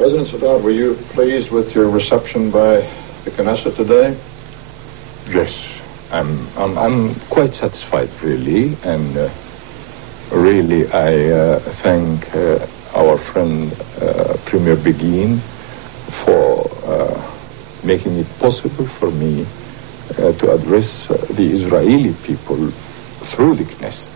President Sadat, were you pleased with your reception by the Knesset today? Yes, I'm quite satisfied, really, and really I thank our friend Premier Beigen for making it possible for me to address the Israeli people through the Knesset.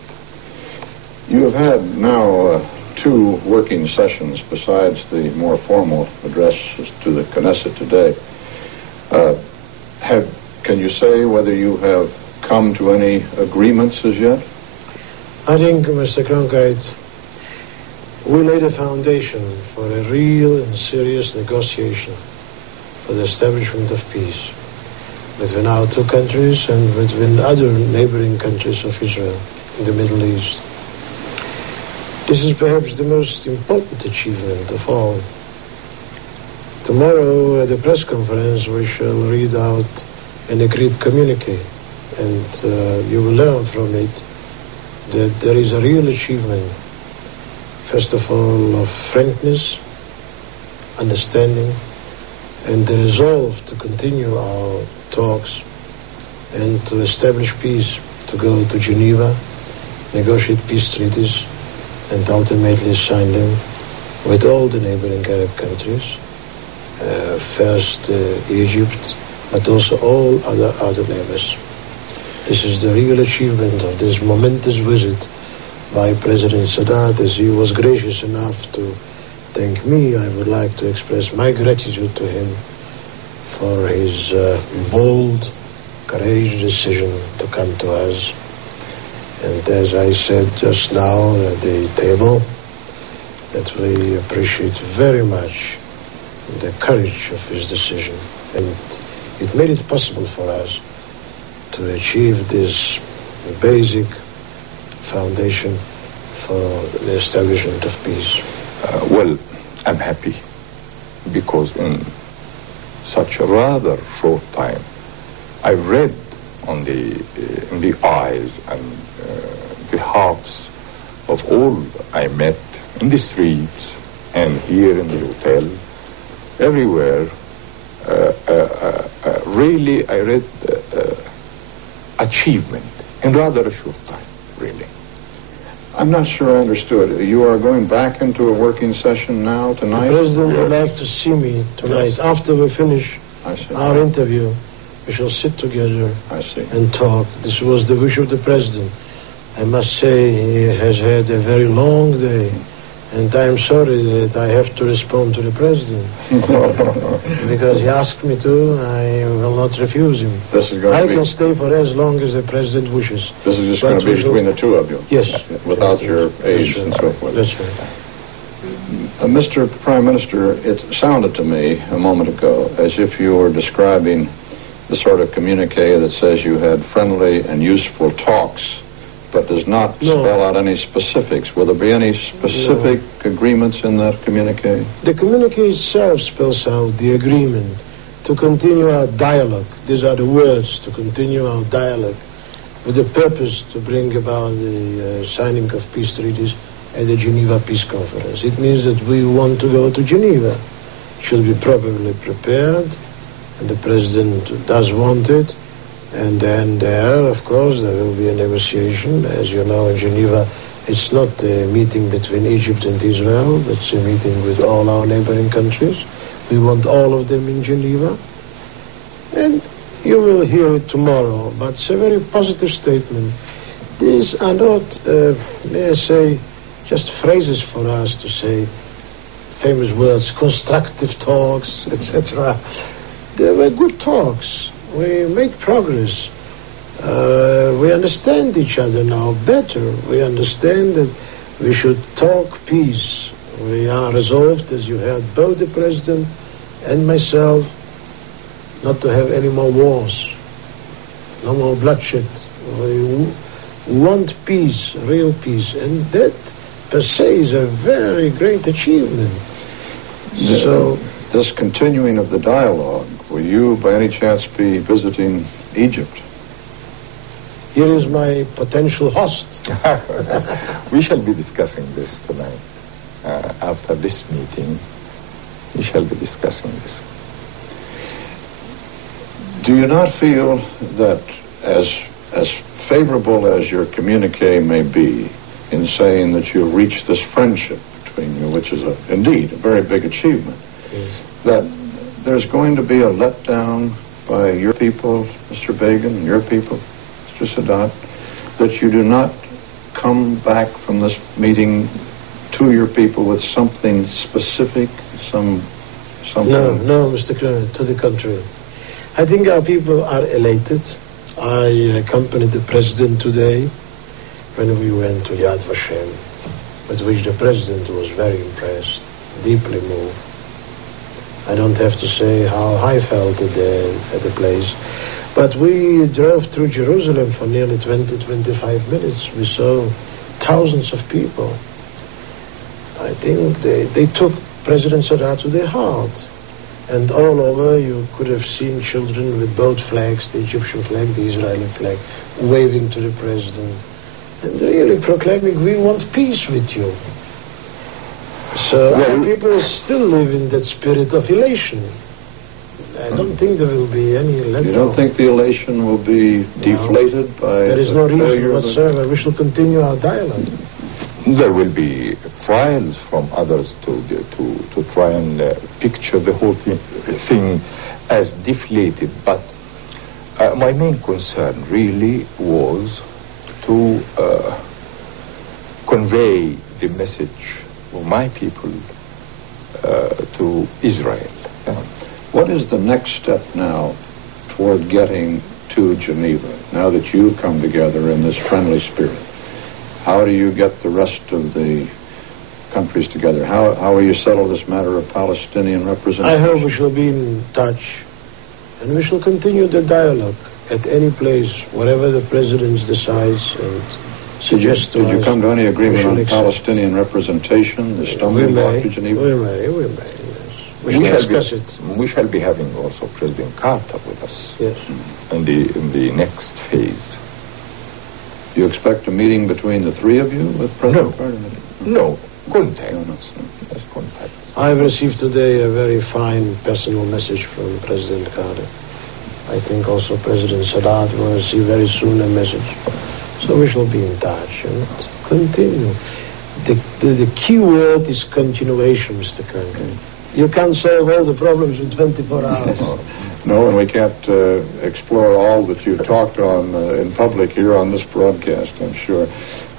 You have had now 2 working sessions besides the more formal addresses to the Knesset today. Can you say whether you have come to any agreements as yet? I think, Mr. Cronkite, we laid a foundation for a real and serious negotiation for the establishment of peace between our 2 countries and between other neighboring countries of Israel in the Middle East. This is perhaps the most important achievement of all. Tomorrow at the press conference we shall read out an agreed communiqué, and you will learn from it that there is a real achievement, first of all, of frankness, understanding, and the resolve to continue our talks and to establish peace, to go to Geneva, negotiate peace treaties, and ultimately sign them with all the neighboring Arab countries, first Egypt, but also all other neighbors. This is the real achievement of this momentous visit by President Sadat. As he was gracious enough to thank me, I would like to express my gratitude to him for his bold, courageous decision to come to us. And as I said just now at the table, that we appreciate very much the courage of his decision. And it made it possible for us to achieve this basic foundation for the establishment of peace. Well, I'm happy because in such a rather short time, I've read in the eyes and the hearts of all I met in the streets and here in the hotel, everywhere. Really, I read achievement in rather a short time, really. I'm not sure I understood. You are going back into a working session now, tonight? The President would like to see me tonight. Yes. After we finish our interview, we shall sit together and talk. This was the wish of the President. I must say he has had a very long day, and I'm sorry that I have to respond to the President. Because he asked me to, I will not refuse him. I can stay for as long as the President wishes. This is just going to be between the 2 of you? Yes. Without your age and so forth? That's right. Mr. Prime Minister, it sounded to me a moment ago as if you were describing the sort of communique that says you had friendly and useful talks, but does not spell out any specifics. Will there be any specific agreements in that communique? The communique itself spells out the agreement to continue our dialogue. These are the words, to continue our dialogue, with the purpose to bring about the signing of peace treaties at the Geneva Peace Conference. It means that we want to go to Geneva. It should be properly prepared, and the President does want it. And then there, of course, there will be a negotiation. As you know, in Geneva, it's not a meeting between Egypt and Israel, but it's a meeting with all our neighboring countries. We want all of them in Geneva. And you will hear it tomorrow, but it's a very positive statement. These are not, may I say, just phrases for us to say famous words, constructive talks, etc. They were good talks. We make progress. We understand each other now better. We understand that we should talk peace. We are resolved, as you heard, both the President and myself, not to have any more wars, no more bloodshed. We want peace, real peace, and that per se is a very great achievement. So, this continuing of the dialogue, will you by any chance be visiting Egypt? Here is my potential host. We shall be discussing this tonight. After this meeting, we shall be discussing this. Do you not feel that as favorable as your communique may be in saying that you've reached this friendship between you, which is indeed a very big achievement, that there's going to be a letdown by your people, Mr. Beygen, and your people, Mr. Sadat, that you do not come back from this meeting to your people with something specific, something? No, Mr. Kramer, to the contrary. I think our people are elated. I accompanied the president today when we went to Yad Vashem, with which the president was very impressed, deeply moved. I don't have to say how I felt at the place. But we drove through Jerusalem for nearly 20-25 minutes. We saw thousands of people. I think they took President Sadat to their heart. And all over you could have seen children with both flags, the Egyptian flag, the Israeli flag, waving to the president. And really proclaiming, we want peace with you. So our people still live in that spirit of elation. I don't think there will be any letdown. You don't think the elation will be deflated by there is no reason whatsoever. We shall continue our dialogue. There will be trials from others to try and picture the whole thing as deflated. But my main concern really was to convey the message of my people to Israel. What is the next step now toward getting to Geneva, now that you've come together in this friendly spirit? How do you get the rest of the countries together? How will you settle this matter of Palestinian representation? I hope we shall be in touch, and we shall continue the dialogue at any place, wherever the president decides and suggests to us. Did you come to any agreement on Palestinian representation, the stumbling block to Geneva? We may, yes. We shall discuss it. We shall be having also President Carter with us. Yes. In the next phase. Do you expect a meeting between the three of you with President Carter? No. Contact. Yes, contact. I've received today a very fine personal message from President Carter. I think also President Sadat will receive very soon a message. So we shall be in touch and continue. The key word is continuation, Mr. Cronkite. You can't solve all the problems in 24 hours. No, and we can't explore all that you've talked on in public here on this broadcast, I'm sure.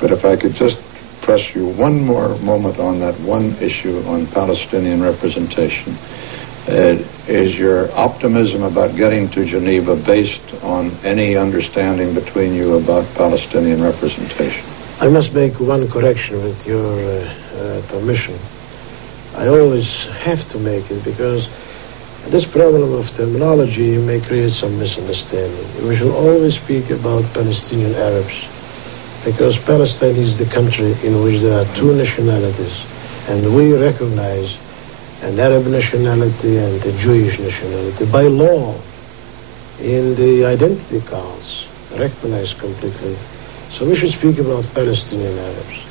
But if I could just press you one more moment on that one issue on Palestinian representation. Is your optimism about getting to Geneva based on any understanding between you about Palestinian representation? I must make one correction with your permission. I always have to make it because this problem of terminology may create some misunderstanding. We shall always speak about Palestinian Arabs because Palestine is the country in which there are two nationalities, and we recognize an Arab nationality and a Jewish nationality by law in the identity cards, recognized completely. So we should speak about Palestinian Arabs.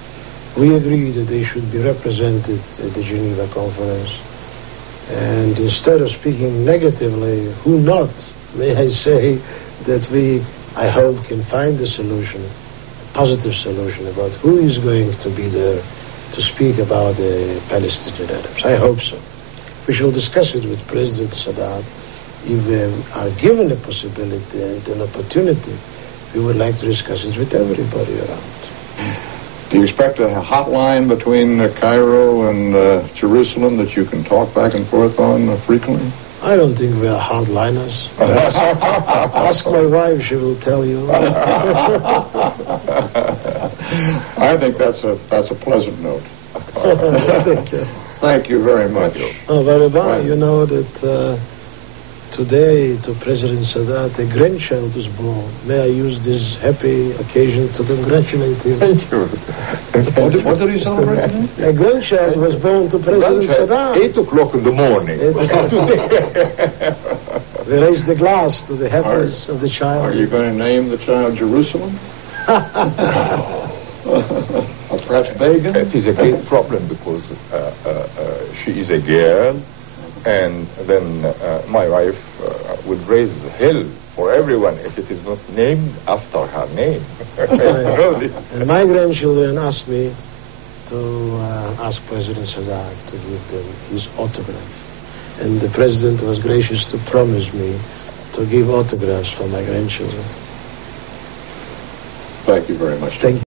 We agree that they should be represented at the Geneva Conference. And instead of speaking negatively, who not, may I say that we, I hope, can find a solution, a positive solution about who is going to be there to speak about the Palestinian Arabs. I hope so. We shall discuss it with President Sadat. If we are given a possibility and an opportunity, we would like to discuss it with everybody around. Do you expect a hotline between Cairo and Jerusalem that you can talk back and forth on frequently? I don't think we are hardliners. Ask my wife, she will tell you. I think that's a pleasant note. Thank you. Thank you very much. Oh, Barabah, you know that today to President Sadat, a grandchild was born. May I use this happy occasion to congratulate him? Thank you. What did he celebrate today? A grandchild was born to President Sadat. 8 o'clock in the morning. We raise the glass to the happiness of the child. Are you going to name the child Jerusalem? Or perhaps Beygen? It is a great problem because she is a girl And then my wife would raise hell for everyone if it is not named after her name. And my grandchildren asked me to ask President Sadat to give them his autograph. And the President was gracious to promise me to give autographs for my grandchildren. Thank you very much. Thank you.